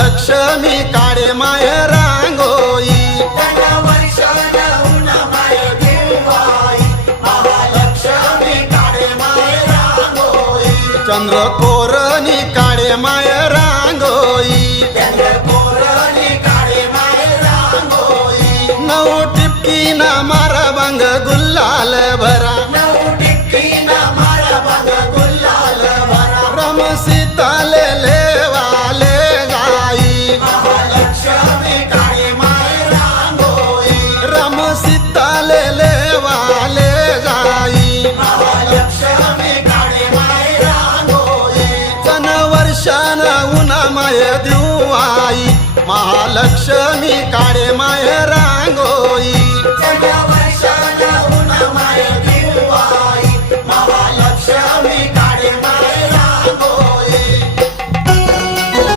महालक्ष्मी काढे माय रांगोई चंद्रकोरनी काढे माय रांगोई नऊ टिपकी ना मारा बंग गुल्लाल भरा रम सीताले लेवाले गाई रम सीताले लेवाले गाई जन वर्षान उन्हा माय देऊ आई महालक्ष्मी काढे माय रांगोई